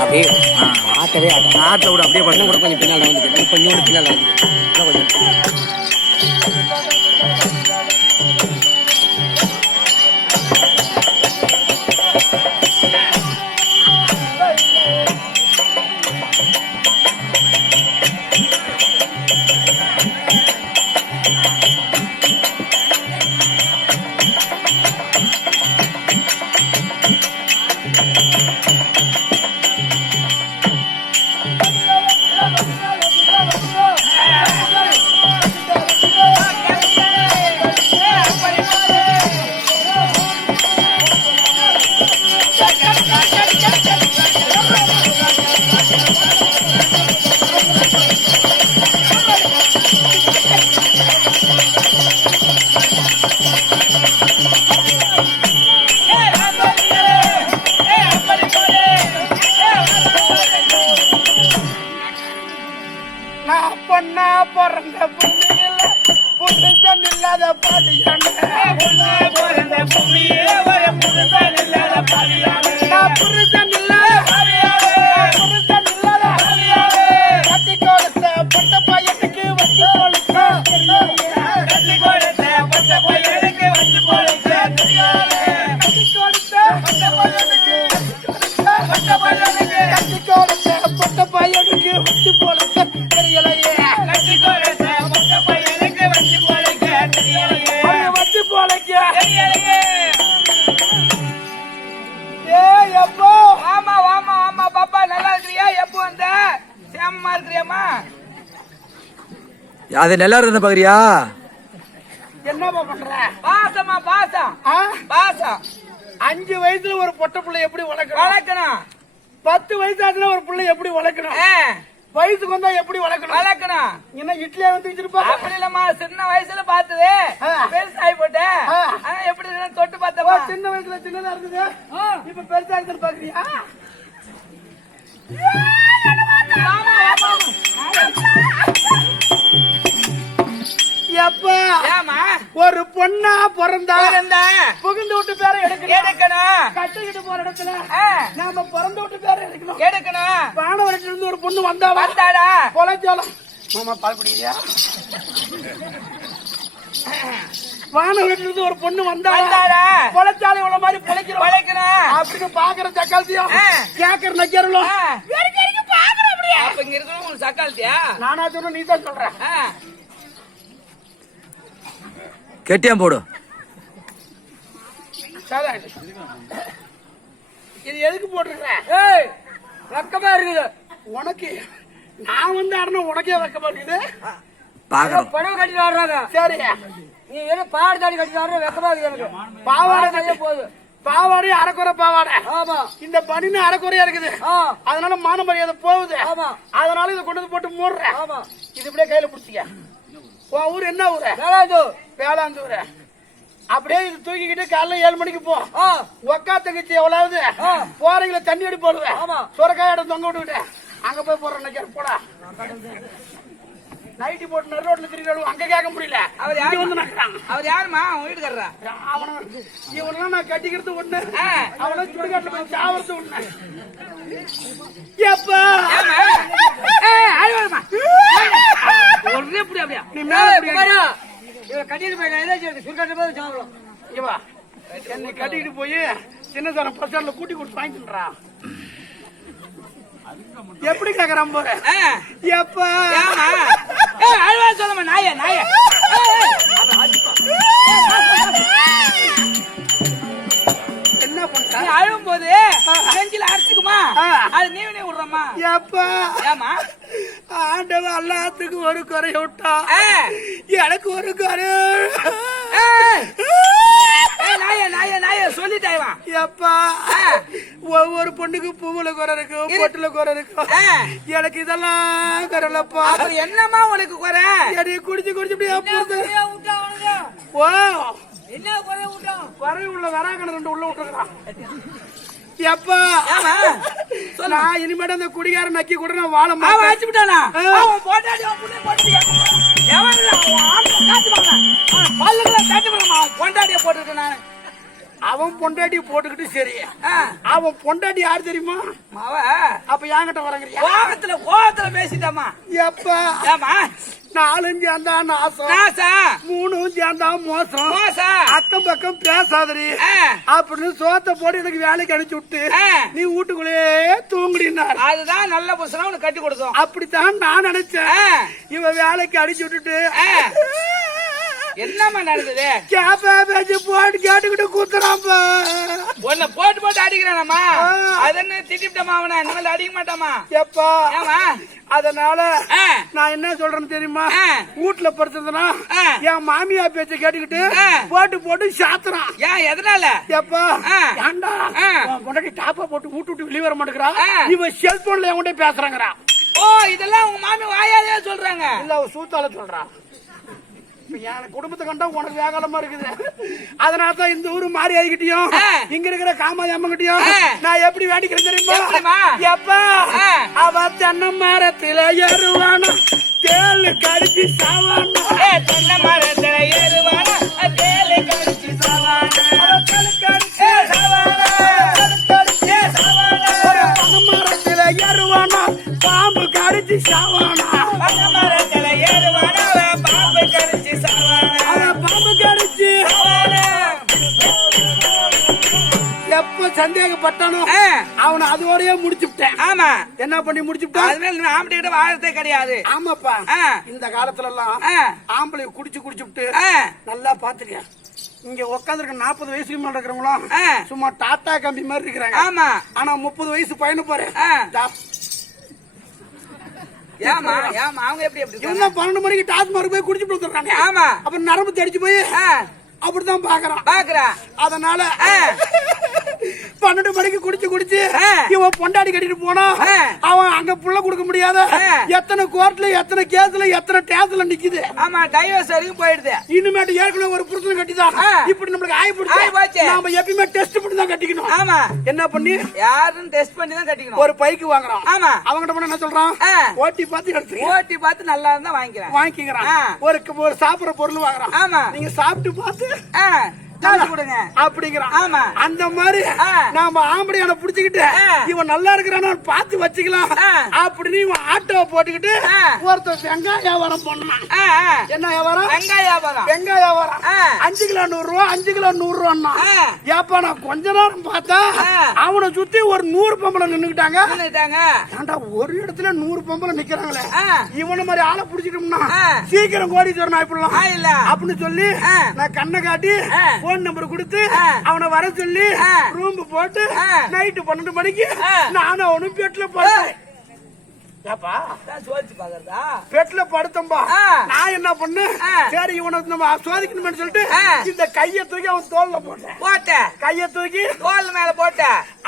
அப்படியே. ஆட்டவே ஆட்டம் ஆட்டில் விட அப்படியே பண்ணு கூட கொஞ்சம் பின்னால் வந்து கொஞ்சம் பின்னால் வந்து கொஞ்சம். அது நல்லா இருந்தா பாக்குறியா என்னப்பா பண்ற? பாசமா. பாசம் பாசம். அஞ்சு வயசுல ஒரு பொட்ட புள்ளை எப்படி வளர்க்கணும்? வளர்க்கணும். பத்து வயசு ஆச்சுல ஒரு புள்ளை எப்படி வளர்க்கணும்? வயசுக்கு வந்தா எப்படி வளர்க்கணும்? வளர்க்கணும். என்ன இட்லியா வந்து வச்சிருப்பா அப்படி இல்லம்மா சின்ன வயசுல பார்த்தது. பெருசாகி போட்டு. ஆனா எப்படி தொட்டு பார்த்தா சின்ன வயசுல சின்னதா இருந்தது. இப்ப பெருசா இருக்குன்னு பாக்குறியா? எப்பா ஒரு பொண்ணா பிறந்தா புகுந்து விட்டு பேரை எடுக்கணும். கட்டிக்கிட்டு போற இடத்துல நாம பிறந்த விட்டு பேரை எடுக்கணும். எடுக்கணும். பானவரத்துல இருந்து ஒரு பொண்ணு வந்தா வந்தாடா. பொழைச்சாலும் மாமா பால் குடிக்கிறியா? வானவரத்துல இருந்து ஒரு பொண்ணு வந்தா பொழைச்சாலும் இவ்வளவு மாதிரி பொழைக்கிறோம். பொழைக்கணும் அப்படின்னு பாக்குற சக்காலத்தையும் கேக்குற அப்ப இங்க இருக்கிறவங்க சக்காலத்தியா நானா சொல்ற நீ தான் சொல்ற கெட்டியாம் போடு. சரி. இது எதுக்கு போட்டிருக்க ஏய் வெக்கமா இருக்குது. உனக்கு நான் வந்து ஆடணும் உனக்கே வெக்கமா இருக்குது? பாக்குறோம். புடவை கட்டிட்டு ஆடுறாங்க சரி. நீ என்ன பாவாடை தாடி கட்டிட்டு ஆடுற வெக்கமா இருக்குது எனக்கு. பாவாடை கட்டிய போகுது. பாவாடை அரைக்குறை பாவாடை. ஆமா. இந்த பனின்னு அரைக்குறையா இருக்குது. அதனால மான மரியாதை போகுது. ஆமா. அதனால இதை கொண்டு வந்து போட்டு மூடுறேன். ஆமா. இது இப்படியே கையில பிடிச்சிக்க. உன் ஊர் என்ன ஊரு? வேளாந்தூர் வேளாந்தூர் அப்படியே இது தூக்கிக்கிட்டு காலைல ஏழு மணிக்கு போ. ஒக்கா தங்கச்சி எவ்வளவு போறீங்கள தண்ணி அடி போடுவேன். சுரக்காய் இடம் தொங்க விட்டுக்கிட்டு அங்க போய் போடுறேன் நினைக்கிறேன் போடா. நைட்டி போட்டு நடு ரோட்ல திரும்பி அங்க கேட்க முடியல. அவர் யாரு வந்து நக்கிறான். அவர் யாருமா உன் வீட்டுக்காரரா? அவன இவனெல்லாம் நான் கட்டிக்கிறது ஒண்ணு. அவன சுடுகாட்டுல போய் சாவறது ஒண்ணு. எப்பா? ஒரே இப்படி அப்படியா? நீ மேல இவன் கட்டிட்டு போய் ஏதாச்சும் சுருக்காட்டு போய் வா. என்னை கட்டிக்கிட்டு போய் சின்னசாரம் பஸ்டாண்ட்ல கூட்டி கொடுத்து வாங்கிட்டுறா எப்படி கேக்குறான் போற எப்பா. அழுவா சொல்லமா நாயே நாயே. நீ அழுவும் போது நெஞ்சில அரைச்சுக்குமா? அது நீவனே விடுறமா எப்பா ஏமா ஆண்டவன் எல்லாத்துக்கும் ஒரு குறை விட்டா. எனக்கு ஒரு குறை. நாயே நாயே நாயே சொல்லிட்டாய்வா எப்பா ஒவ்வொரு பொண்ணுக்கு பூவுல குறை இருக்கும் பொட்டுல குறை இருக்கும் எனக்கு இதெல்லாம் குறைலப்பா என்னம்மா உனக்கு குறை? என்னைய குடிச்சு குடிச்சு இப்படி அப்படி ஓ. என்ன குறை விட்டோம் குறை உள்ள வராங்கன்னு ரெண்டு உள்ள விட்டுருக்கான் எப்பா? நான் இனிமேட்டு அந்த குடிகார நக்கி கூட நான் வாழ மாட்டேன். வச்சு விட்டானா அவன் போட்டாடி அவன் புண்ணை போட்டு எவன் அவன் ஆம்பளை காட்டு வாங்க பல்லுகளை காட்டு வாங்க கொண்டாடிய போட்டுருக்கேன் நான் அவன் பொண்டாட்டி போட்டுக்கிட்டு சரி. அவன் பொண்டாட்டி யார் தெரியுமா? அவ அப்ப என்கிட்ட வரங்கிறியா கோபத்துல கோபத்துல பேசிட்டமா எப்பா? ஏமா நாலஞ்சு அந்த நாசம். நாசா? மூணு சேர்ந்தா மோசம். மோசா? அக்கம் பக்கம் பேசாதடி. ஆ, அப்படின்னு சோத்த போட்டு எனக்கு வேலைக்கு அனுப்பிச்சு விட்டு. நீ வீட்டுக்குள்ளேயே தூங்குடினார். அதுதான் நல்ல புருஷனா உனக்கு கட்டி கொடுத்தோம். அப்படித்தான் நான் நினைச்சேன். ஆ, இவ வேலைக்கு அடிச்சு விட்டுட்டு. என்னம்மா நடந்தது? கேப்பா பேச்சு போட்டு கேட்டுக்கிட்டு கூத்துறாப்பா உன்னை போட்டு போட்டு அடிக்கிறானம்மா. ஆ. அது என்ன திட்டிவிட்டமா அவனை? இனிமேல் அடிக்க மாட்டாமா எப்பா ஏமா அதனால நான் என்ன சொல்றேன்னு தெரியுமா. வீட்டுல படுத்திருந்தனா. என் மாமியா பேச்ச கேட்டுக்கிட்டு. போட்டு போட்டு சாத்துறான். ஏன் எதனால? எப்பா. ஏண்டா பொண்டாட்டி டாப்பா போட்டு வீட்டு விட்டு வெளியே வர மாட்டேங்கிறா? ஆ. இவ செல்போன்ல என் கூட பேசுறாங்கறா ஓ இதெல்லாம் உங்க மாமி வாயாலே சொல்றாங்க. இல்ல அவ சூத்தால சொல்றா. இப்ப என் குடும்பத்தை கண்டா உனக்கு வேகலமா இருக்குது? அதனால தான் இந்த ஊரு மாறி ஆகிக்கிட்டியும். இங்க இருக்கிற காமாதி அம்மங்கிட்டியும். நான் எப்படி வேண்டிக்கிறேன் தெரியுமா? எப்பா. அவ தென்னை மரத்தில ஏறுவானா? தேலு கடிச்சு சாவானா? தென்னை மரத்துல ஏறுவானா, தேலை கடிச்சு சாவானா. பாம்பு கடிச்சு சாவானா? சந்தேகப்பட்டானோ? ஆ, அவனை அதோடய முடிச்சுட்டேன் ஆமா. என்ன பண்ணி முடிச்சுட்டான் அதுமாதிரி ஆம்பளை கிட்ட வாழறதே கிடையாது. ஆமாப்பா. இந்த காலத்துல எல்லாம் ஆம்பளை குடிச்சு குடிச்சுட்டு நல்லா பாத்துக்க இங்க உட்காந்துருக்க நாற்பது வயசுக்கு மேல இருக்கிறவங்களும். சும்மா டாட்டா கம்பி மாதிரி இருக்கிறாங்க. ஆமா. ஆனா முப்பது வயசு பையனு பாரு. ஏமா ஏமா அவங்க எப்படி எப்படி பன்னெண்டு மணிக்கு டாஸ்மார்க் போய் குடிச்சு வந்துடுறாங்க ஆமா. அப்புறம் நரம்பு தடிச்சு போய் அப்படிதான் பாக்குறான் பாக்குறா அதனால. பன்னெண்டு மணிக்கு குடிச்சு குடிச்சு. இவன் பொண்டாடி கட்டிட்டு போனா. அவன் அங்க புள்ள கொடுக்க முடியாத. எத்தனை கோர்ட்ல எத்தனை கேஸ்ல எத்தனை டேஸ்ல நிக்குது. ஆமா டைவர்ஸ் வரைக்கும் போயிடுது. இனிமேட்டு ஏற்கனவே ஒரு புருஷன் கட்டிதான். இப்படி நம்மளுக்கு ஆகி ஆகி போச்சு. போச்சு. நாம எப்பயுமே டெஸ்ட் பண்ணி தான் கட்டிக்கணும். ஆமா. என்ன பண்ணி? யாருன்னு டெஸ்ட் பண்ணி தான் கட்டிக்கணும். ஒரு பைக்கு வாங்குறான். ஆமா. அவங்கிட்ட போனா என்ன சொல்றான். ஓட்டி பார்த்து எடுத்து ஓட்டி பார்த்து நல்லா இருந்தா வாங்கிக்கிறேன். வாங்கிக்கிறான். ஒரு ஒரு சாப்பிடுற பொருள் வாங்குறான். ஆமா. நீங்க சாப்பிட்டு பார்த்து காசு கொடுங்க அப்படிங்கிறான் ஆமா. அந்த மாதிரி. நாம ஆம்படியான புடிச்சுக்கிட்டு. இவன் நல்லா இருக்கிறான்னு பார்த்து வச்சுக்கலாம். அப்படின்னு இவன் ஆட்டோவை போட்டுக்கிட்டு. ஒருத்தர் வெங்காய வியாபாரம் பண்ணான். என்ன வியாபாரம் வெங்காய வியாபாரம் வெங்காய வியாபாரம். அஞ்சு கிலோ நூறு ரூபா அஞ்சு கிலோ நூறு. ஏப்பா நான் கொஞ்ச நேரம் பார்த்தா. அவனை சுத்தி ஒரு நூறு பொம்பளை நின்னுக்கிட்டாங்க. ஏன்டா ஒரு இடத்துல நூறு பொம்பளை நிக்கிறாங்களே. இவன மாதிரி ஆளை புடிச்சிட்டோம்னா. சீக்கிரம் கோடீஸ்வரன் ஆயிப்படலாம். அப்படின்னு சொல்லி. நான் கண்ணை காட்டி. போன் நம்பர் கொடுத்து. அவனை வர சொல்லி. ரூம் போட்டு. நைட்டு பன்னெண்டு மணிக்கு. நானும் அவனும் பெட்ல படுத்தேன் ஏப்பா அதான் சோதிச்சு பாக்குறதா? பெட்ல படுத்தம்பா. நான் என்ன பண்ணேன். சரி இவனை நம்ம சோதிக்கணும்னு சொல்லிட்டு. இந்த கையை தூக்கி அவன் தோல்ல போட்டேன் போட்ட கையை தூக்கி தோல் மேல போட்ட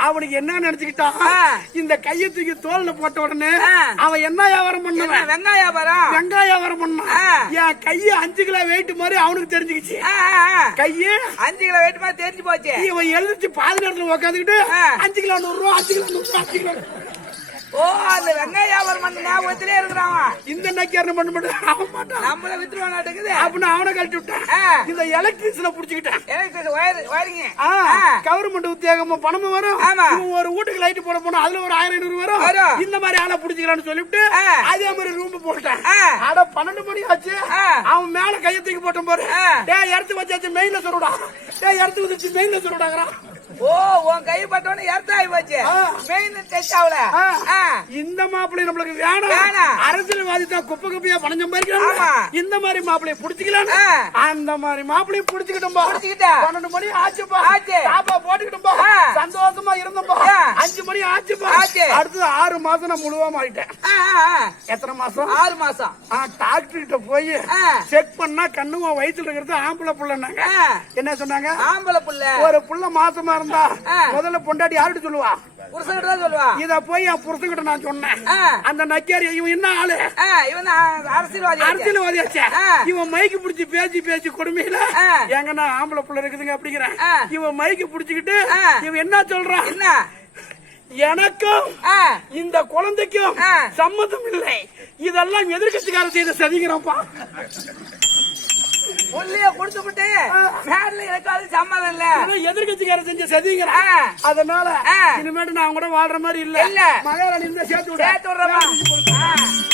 அவனுக்கு என்ன நினைச்சுக்கிட்டான். இந்த கையை தூக்கி தோல்ல போட்ட உடனே. அவன் என்ன வியாபாரம் என்ன பண்ணுவேன் வெங்காய வியாபாரம் வெங்காய வியாபாரம் பண்ணான். என் கைய அஞ்சு கிலோ வெயிட் மாதிரி அவனுக்கு தெரிஞ்சுக்கிச்சு. கையே அஞ்சு கிலோ வெயிட் மாதிரி தெரிஞ்சு போச்சு இவன் எழுந்திருச்சு பாதி நேரத்துல உட்காந்துக்கிட்டு. அஞ்சு கிலோ நூறு ரூபா அஞ்சு கிலோ நூறு ரூபா அஞ்சு கிலோ ஓ அந்த வெங்காய வியாபாரம் பண்ண ஞாபகத்திலே இருக்கிறான். இந்த நக்கியாரன் பண்ண மாட்டான் அவன் மாட்டான் நம்மள வித்துருவானாட்டுக்குது அப்படின்னு அவனை கழட்டி விட்டான். இந்த எலக்ட்ரிஷனை புடிச்சுக்கிட்டான் எனக்கு வயர் வயரிங்க கவர்மெண்ட் உத்தியோகமும் பணமும் வரும் ஒரு வீட்டுக்கு லைட் போட போனா அதுல ஒரு ஆயிரம் ஐநூறு வரும். இந்த மாதிரி ஆளை புடிச்சுக்கலாம்னு சொல்லிட்டு ஆ. அதே மாதிரி ரூம் போட்டான் ஆ. அட பன்னெண்டு மணி ஆச்சு. அவன் மேல கையை தூக்கி போட்டான் பாரு. டேய் எடுத்து வச்சாச்சு மெயின்ல சொல்லுடா டேய் எடுத்து வச்சாச்சு மெயின்ல சொல்லுடாங்கறான் ஓ உன் கை பட்டவன ஏர்த்தாய் போச்சு ஆ. மெயின் டெஸ்ட் ஆகல. இந்த மாப்பிள்ளை நம்மளுக்கு வேணாம் வேணாம். அரசியல்வாதி தான் குப்பை குப்பையா ஆமா. சம்பாதிக்கிறாங்க இந்த மாதிரி மாப்பிள்ளைய புடிச்சுக்கலாம். அந்த மாதிரி மாப்பிள்ளைய புடிச்சுக்கிட்டோம்பா புடிச்சுக்கிட்ட. பன்னெண்டு மணி ஆச்சுப்பா ஆச்சு. சாப்பா போட்டுக்கிட்டோம்பா. சந்தோஷமா இருந்தோம்பா. அஞ்சு மணி ஆச்சுப்பா ஆச்சு. அடுத்தது ஆறு மாசம் நான் முழுவா மாறிட்டேன். எத்தனை மாசம் ஆறு மாசம் டாக்டர் கிட்ட போய். செக் பண்ணா கண்ணு இருக்கிறது ஆம்பளை புள்ளனாங்க ஆ. என்ன சொன்னாங்க ஆம்பளை புள்ள ஒரு புள்ள மாசமா இருந்தா ஆ. முதல்ல பொண்டாட்டி யார்கிட்ட சொல்லுவா தான் சொல்லுவா இத போய் என் புருஷன்கிட்ட நான் சொன்னேன். அந்த நக்கியாரி இவன் என்ன ஆளு இவன் அரசியல்வாதி ஆ. இவன் மைக்கு பிடிச்சி பேசி பேசி கொடுமையில ஆ. எங்க நான் ஆம்பளை புள்ள இருக்குதுங்க அப்படிங்கிறேன். இவன் மைக்கு பிடிச்சுக்கிட்டு. இவன் என்ன சொல்றான் என்ன எனக்கும் இந்த குழந்தைக்கும். சம்மதம் இல்லை இதெல்லாம் எதிர்கட்சிக்காரன் செய்த சதிங்கிறப்பா புள்ளிய குடுத்துட்டு மேல எனக்கு அது சம்மதம் இல்ல. எதிர்கட்சிக்கார செஞ்ச சதிங்க அதனால இனிமேட்டு நான் கூட வாழ்ற மாதிரி இல்ல. இல்ல. மகாராணி சேர்த்து சேர்த்து விடுறேன்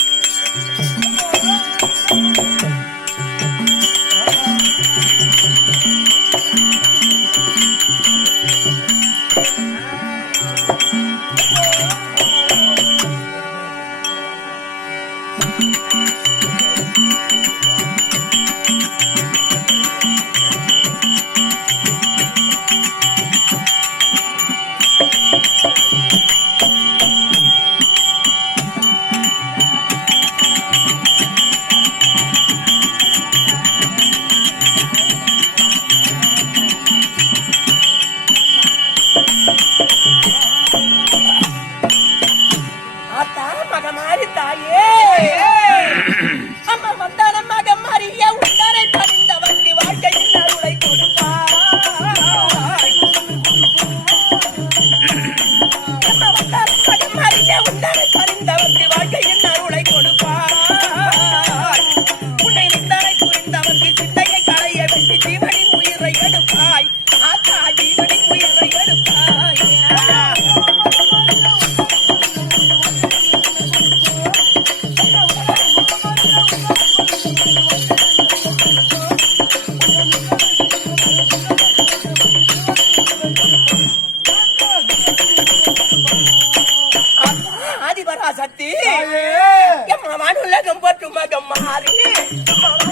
Come on.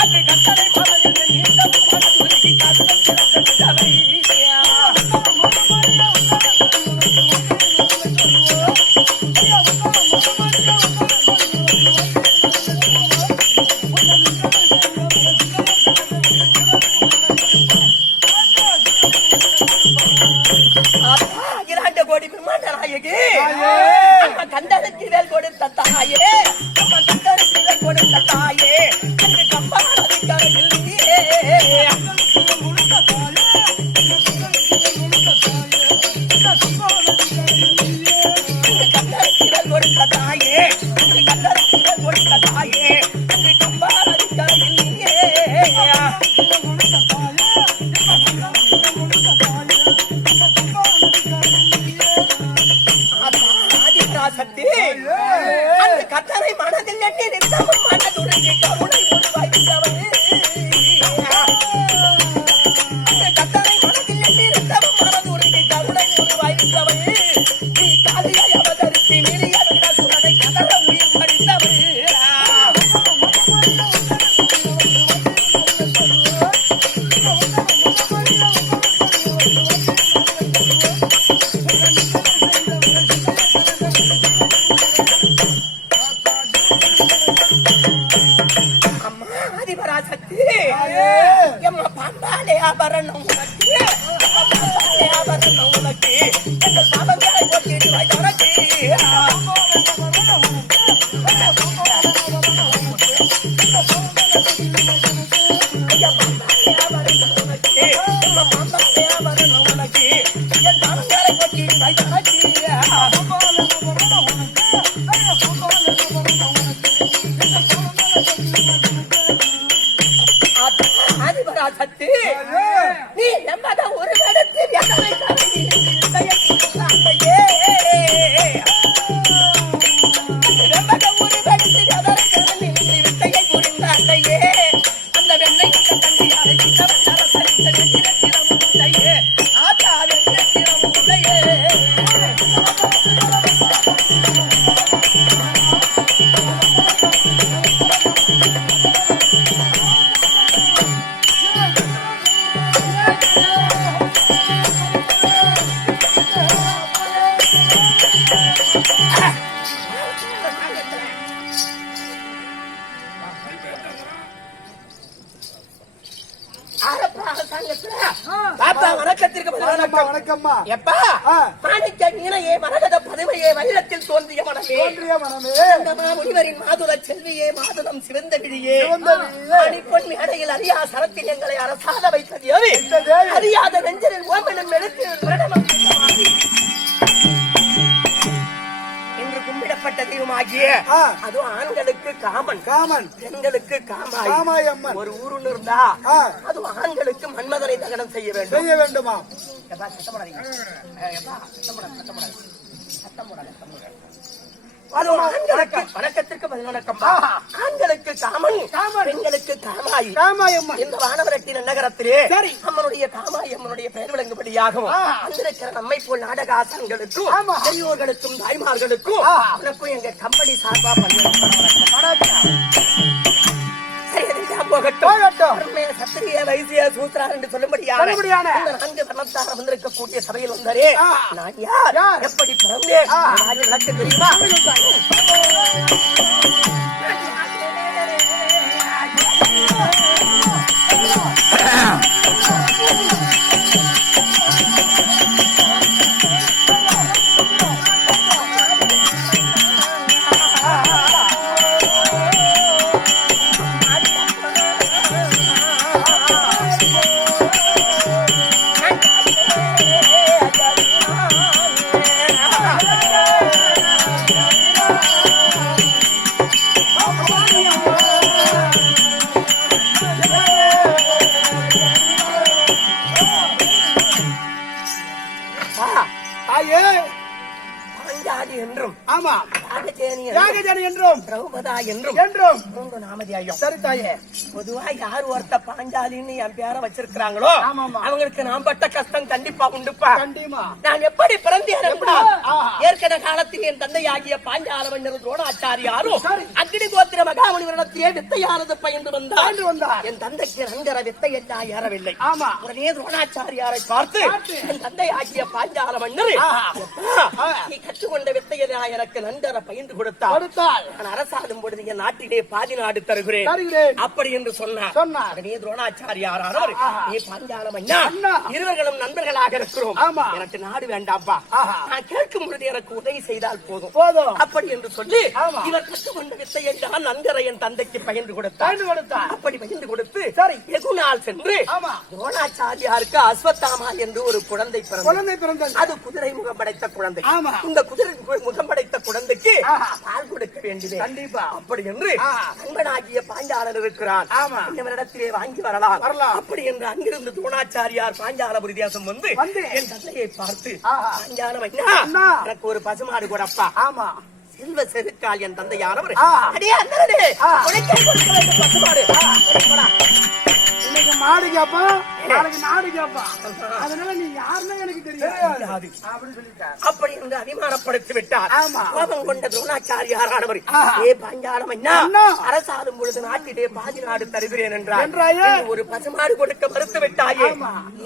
அது கண்ட தாயே ஆதி பராசக்தி எம்மா பம்பாலே ஆபரணம் உனக்கு பம்பாலே ஆபரணம் உனக்கு எங்கள் பாவங்களை போட்டிட்டு வாய் தொடக்கி பம்பாலே ஆபரணம் உனக்கு பம்பாலே ஆபரணம் நீனையே மரகத பதுமையே வல்லத்தில் தோன்றிய மனமே. தோன்றிய மனமே. அந்தமா முனிவரின் மாதுள செல்வியே மாதுளம் சிவந்த விழியே. மணிப்பொன் மேடையில் அறியா சரத்தில் எங்களை அரசாத வைத்தது. அறியாத நெஞ்சரில் ஓமனும் எழுத்தில் கும்பிடப்பட்ட தெய்வமாகிய. அதுவும் ஆண்களுக்கு காமன் காமன் பெண்களுக்கு காமாய் காமாய் அம்மன் ஒரு ஊருன்னு இருந்தா. அதுவும் ஆண்களுக்கு மன்மதனை தகனம் செய்ய வேண்டும் செய்ய வேண்டுமா சத்தம் போடாதீங்க. சத்தம் போடாத, சத்தம் போடாத. சத்தம் போடாத, ஆண்களுக்கு. வணக்கத்திற்கு பதில் வணக்கம் ஆண்களுக்கு காமன் பெண்களுக்கு காமாய். காமாய் அம்மன் இந்த நகரத்திலே சரி. காமாய் அம்மனுடைய பெயர் விளங்கும்படியாகவும் வந்திருக்கிற நம்மை போல் நாடக ஆசனங்களுக்கும் ஆமா. பெரியோர்களுக்கும் தாய்மார்களுக்கும் உனக்கும் எங்க கம்பெனி சார்பா போகட்டும் போகட்டும். சத்திரிய வைசிய சூத்திரார் என்று சொல்லும்படியான. இந்த நான்கு வர்ணத்தார் வந்திருக்கக்கூடிய சபையில் வந்தாரே. நான் யார்? எப்படி பிறந்தேன் விளக்கு தெரியுமா ஆ. என்றும். என்றும். மூன்று நாமதியாயும் சரி தாயே. பொதுவா யார் ஒருத்த பாஞ்சாலின்னு என் பேரை வச்சிருக்கிறாங்களோ ஆமாமா. அவங்களுக்கு நான் பட்ட கஷ்டம் கண்டிப்பா உண்டுப்பா. கண்டிமா. நான் எப்படி பிறந்தேன். ஏற்கனவே காலத்தில் என் தந்தையாகிய பாஞ்சாலவண்ணர் துரோணாச்சாரியாரும் சரி. அக்னி கோத்திர மகாமுனிவரிடத்திலே வித்தையானது பயின்று வந்தார். வந்தார். என் தந்தைக்கு நங்கர வித்தை எல்லாம் ஏறவில்லை. ஆமா. உடனே துரோணாச்சாரியாரை பார்த்து. என் தந்தையாகிய பாஞ்சால மன்னர் நீ கற்றுக்கொண்ட வித்தையை எனக்கு நந்தர பயின்று கொடுத்தார் அரசாடும் பொழுது நாட்டிலே பாதி நாடு தருகிறேன் அப்படி என்று சொன்னார் சொன்னார். உடனே துரோணாச்சாரியாரானவர் ஆஹா. நீ பாஞ்சாலம். இருவர்களும் நண்பர்களாக இருக்கிறோம். எனக்கு நாடு வேண்டாம்ப்பா ஆஹா. நான் கேட்கும் பொழுது எனக்கு உதவி செய்தால் போதும் போதும் அப்படி என்று சொல்லி. இவர் கற்றுக்கொண்ட வித்தையை தான் நன்கரை என் தந்தைக்கு பகிர்ந்து கொடுத்தார். அப்படி பகிர்ந்து கொடுத்து சரி. வெகு நாள் சென்று. துரோணாச்சாரியாருக்கு அஸ்வத்தாமா என்று ஒரு குழந்தை குழந்தை பிறந்தது அது குதிரை முகம் படைத்த குழந்தை. இந்த குதிரை முகம் படைத்த குழந்தைக்கு. பால் கொடுக்க வேண்டியது கண்டிப்பா. அப்படி என்று. நண்பனாகிய பாஞ்சாலன் இருக்கிறான் ஆமா. என்னவரிடத்திலே வாங்கி வரலாம் வரலாம். அப்படி என்று அங்கிருந்து துரோணாச்சாரியார் பாஞ்சாலபுரி தேசம் வந்து. என் தந்தையை பார்த்து. பாஞ்சாலம். எனக்கு ஒரு பசுமாடு கூடப்பா ஆமா செல்வ செருக்கால் என் தந்தையானவர் ஆ. அடியே அண்ணனே ஆ. உனக்கே கொடுக்க வேண்டும் பசுமாடு மாடு கேப்பான் நாளைக்கு நாடு கேப்பான் அதனால நீ யாருன்னு எனக்கு தெரியாது அப்படி சொல்லிட்டார் அப்படி என்று அபிமானப்படுத்தி விட்டார் ஆமா. கோபம் கொண்ட துரோணாச்சாரியாரானவர் ஆஹா. ஏ பாஞ்சாலம் அண்ணா அண்ணா. அரசாடும் பொழுது நாட்டிலே பாதி நாடு தருகிறேன் என்றார் என்றாயே? நீ ஒரு பசுமாடு கொடுக்க மறுத்து விட்டாயே.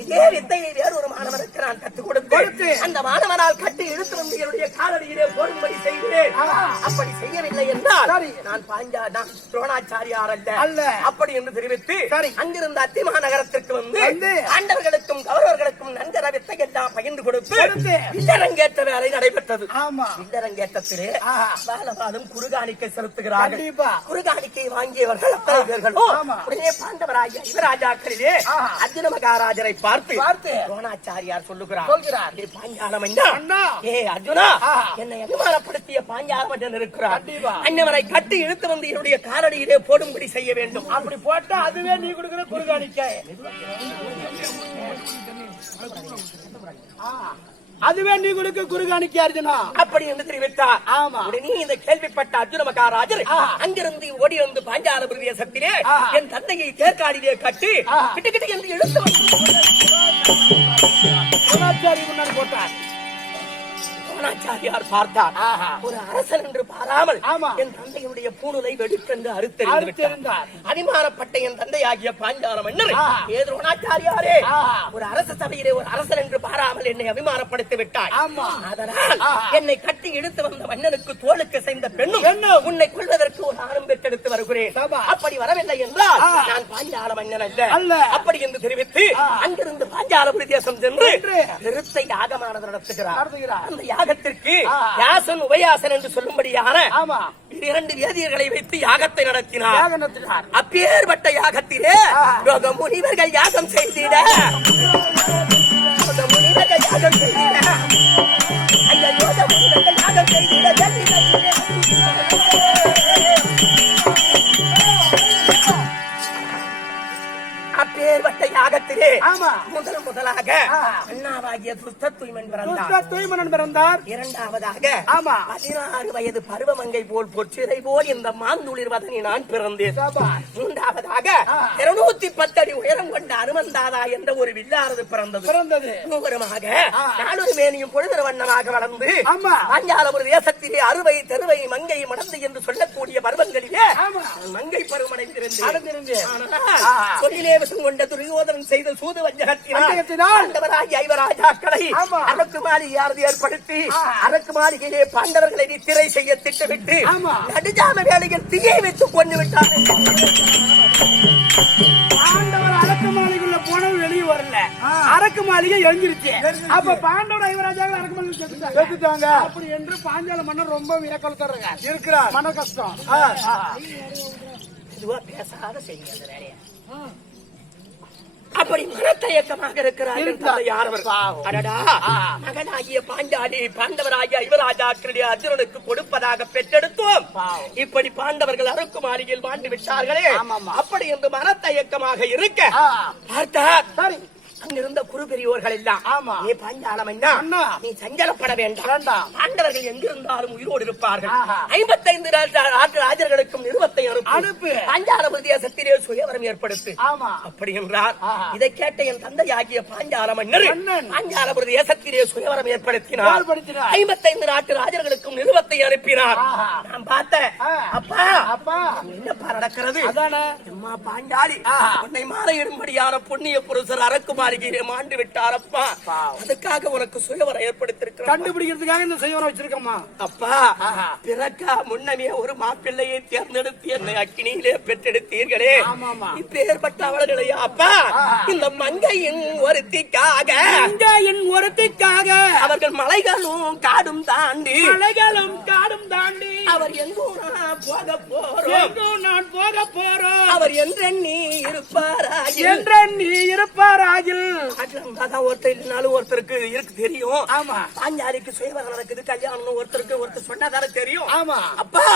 இதே வித்தையை வேறொரு மாணவனுக்கு நான் கற்றுக் கொடுத்து. அந்த மாணவனால் கட்டி இழுத்து வந்து என்னுடைய காலடியிலே போடும்படி செய்கிறேன். அப்படி செய்யவில்லை என்றால். நான் பாஞ்சா நான் துரோணாச்சாரியார் அல்ல. அப்படி என்று தெரிவித்து. அங்கிருந்த அத்திமா நகரத்திற்கு வந்து வந்து. ஆண்டவர்களுக்கும் கௌரவர்களுக்கும் நன்கர வித்தை எல்லாம் பகிர்ந்து கொடுத்து. இல்லறங்கேற்ற வேலை நடைபெற்றது ஆமா இல்லறங்கேற்றத்திலே ஆஹா. பாலபாலும் குறுகாணிக்கை செலுத்துகிறார்கள் கண்டிப்பா. குறுகாணிக்கை வாங்கியவர்கள் அத்தனை பேர்களும் ஆமா. உடனே பாண்டவராஜா யுவராஜாக்களிலே. அர்ஜுன மகாராஜரை பார்த்து பார்த்து. துரோணாச்சாரியார் சொல்லுகிறார் சொல்கிறார். "ஏ பாஞ்சாலம் அண்ணா. ஏ அர்ஜுனா. என்னை அபிமானப்படுத்திய பாஞ்சாலமன்னன் இருக்கிறார். அண்ணவரை கட்டி இழுத்து வந்து என்னுடைய காலடியிலே போடும்படி செய்ய வேண்டும் அப்படி போட்டா அதுவே நீ கொடுக்கிற குறுகாணிக்கை ஆ, அதுவே நீ கொடுக்க குறுகாணிக்கை அர்ஜுனா அப்படி என்று தெரிவித்தார் ஆமா. உடனே இந்த கேள்விப்பட்ட அர்ஜுன மகாராஜர். அங்கிருந்து ஓடி வந்து பாஞ்சால பிரதேசத்திலே. என் தந்தையை தேர்காடிலே கட்டி. கிட்ட கிட்ட என்று முன்னாடி போட்டார் துரோணாச்சாரியார் பார்த்தார். ஒரு அரசன் என்று பாராமல். என் தந்தையுடைய பூணுலை வெடுக்கென்று அறுத்தெறிந்து அறுத்தெறிந்தார். விட்டார் அபிமானப்பட்ட என் தந்தையாகிய பாஞ்சால மன்னர். ஏ துரோணாச்சாரியாரே. ஒரு அரச சபையிலே ஒரு அரசன் என்று பாராமல் என்னை அபிமானப்படுத்தி விட்டார். அதனால். என்னை கட்டி இழுத்து வந்த மன்னனுக்கு தோளுக்கு செய்த பெண்ணும். உன்னை கொள்வதற்கு ஒரு ஆணும் பெற்றெடுத்து எடுத்து வருகிறேன். அப்படி வரவில்லை என்றால். நான் பாஞ்சால மன்னன் அல்ல. அப்படி என்று தெரிவித்து. அங்கிருந்து பாஞ்சாலபுரி தேசம் சென்று. பெருத்த யாகமானது நடத்துகிறார். அந்த யாகத்திற்கு. யாசன் உபயாசன் என்று சொல்லும்படியான இரண்டு வேதியர்களை வைத்து யாகத்தை நடத்தினார். அப்பேற்பட்ட யாகத்திலே முனிவர்கள் யாகம் செய்திட. முனிவர்கள் யாகம் செய்திட. அந்த யோக முனிவர்கள் யாகம் செய்திட. ஆமா. முதல் முதலாக ஆ. அண்ணாவாகிய துஷ்ட தூய்மன் பிறந்தார் துஷ்ட தூய்மனன் பிறந்தார் இரண்டாவதாக ஆமா. பதினாறு வயது பருவமங்கை போல் பொற்றிரை போல் இந்த மாந்துளிர் வதனி நான் பிறந்தேன். மூன்றாவதாக. இருநூத்தி பத்தடி உயரம் கொண்ட அனுமந்தாதா என்ற ஒரு வில்லாரது பிறந்தது பிறந்தது மூவருமாக. நாளொரு மேனியும் பொழுது வண்ணமாக வளர்ந்து ஆமா. பாஞ்சாலபுர தேசத்திலே அறுவை தெருவை மங்கை மணந்து என்று சொல்லக்கூடிய பருவங்களிலே மங்கை பருவமடைந்திருந்தேன் விஷம் கொண்ட செய்த சூது வஞ்சகத்தினால் ஐவராஜாக்களை. அரக்கு மாளிகையாரது ஏற்படுத்தி ஆ. அரக்கு மாளிகையிலே பாண்டவர்களை நித்திரை செய்ய திட்டமிட்டு. நடுஜாம வேளையில் தீயை வைத்து கொண்டு விட்டார் பாண்டவர் அரக்கு மாளிகைக்குள்ள போனது வெளியே வரல. அரக்கு மாளிகை எழுந்திருச்சு அப்ப பாண்டவர் ஐவராஜாக அரக்கு மாளிகை செத்துட்டாங்க அப்படி என்று பாஞ்சால மன்னர் ரொம்ப வியக்கொழுத்தருங்க இருக்கிறார். மன கஷ்டம். இதுவா பேசாத செய்யுங்க அந்த வேலையை. அப்படி மனத்தயக்கமாக இருக்கிறார்கள் யாரவர். அடடா. மகனாகிய பாண்டாளி பாண்டவராகிய ஐவராஜாக்களுடைய அர்ஜுனனுக்கு கொடுப்பதாக பெற்றெடுத்தோம். இப்படி பாண்டவர்கள் அறுக்கு மாளிகையில் வாழ்ந்து விட்டார்களே. அப்படி என்று மனத்தயக்கமாக இருக்க. பார்த்தார் அங்கிருந்த குரு பெரியோர்கள் எல்லாம் ஆமா. நீ பாஞ்சாலம் அண்ணா அண்ணா. நீ சஞ்சலப்பட வேண்டாம் வேண்டாம். எங்கிருந்தாலும் உயிரோடு இருப்பார்கள். ஐம்பத்தைந்து நாட்டு ராஜர்களுக்கும் நிறுவத்தை அனுப்பு. பாஞ்சால பிரதேசத்திலே சுயவரம் ஏற்படுத்து ஆமா அப்படி என்றார். இதை கேட்ட என் தந்தையாகிய பாஞ்சால மன்னர். பாஞ்சால பிரதேசத்திலே சுயவரம் ஏற்படுத்தினார். ஐம்பத்தைந்து நாட்டு ராஜர்களுக்கும் நிறுவத்தை அனுப்பினார். நான் பார்த்தேன். அப்பா அப்பா என்னப்பா நடக்கிறது அதானே அம்மா பாண்டாளி. உன்னை மாலையிடும்படியான புண்ணிய புருஷர் அரக்கு மாளிகையிலே மாண்டு விட்டாரப்பா. அதுக்காக உனக்கு சுயவரம் ஏற்படுத்திருக்கிறேன். கண்டுபிடிக்கிறதுக்காக இந்த செய்வரம் வச்சிருக்கோமா அப்பா. பிறக்கா முன்னமே ஒரு மாப்பிள்ளையை தேர்ந்தெடுத்து என்னை அக்கினியிலே பெற்றெடுத்தீர்களே. இப்பேற்பட்ட அவர்களையா அப்பா. இந்த மங்கையின் ஒருத்திக்காக. என் ஒருத்திக்காக. அவர்கள் மலைகளும் காடும் தாண்டி. மலைகளும் காடும் தாண்டி. அவர் எங்கோ நான் போக போறோம். நான் போக போறோம். அவர் என்றெண்ணி இருப்பாராயில் என்ற நீ இருப்பாராகில் அதான் ஒருத்தர் இல்லைனாலும் ஒருத்தருக்கு இருக்கு தெரியும் ஆமா. பாஞ்சாலிக்கு சுயவரம் நடக்குது கல்யாணம் ஒருத்தருக்கு ஒருத்தர் சொன்னதான தெரியும் ஆமா. அப்பா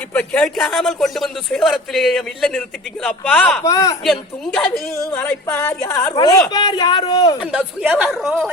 இப்ப கேட்காமல் கொண்டு வந்து சுயவரத்திலே என் இல்ல நிறுத்திட்டீங்களப்பா அப்பா. என் துங்கது வளைப்பார் யாரோ யாரோ அந்த சுயவரம்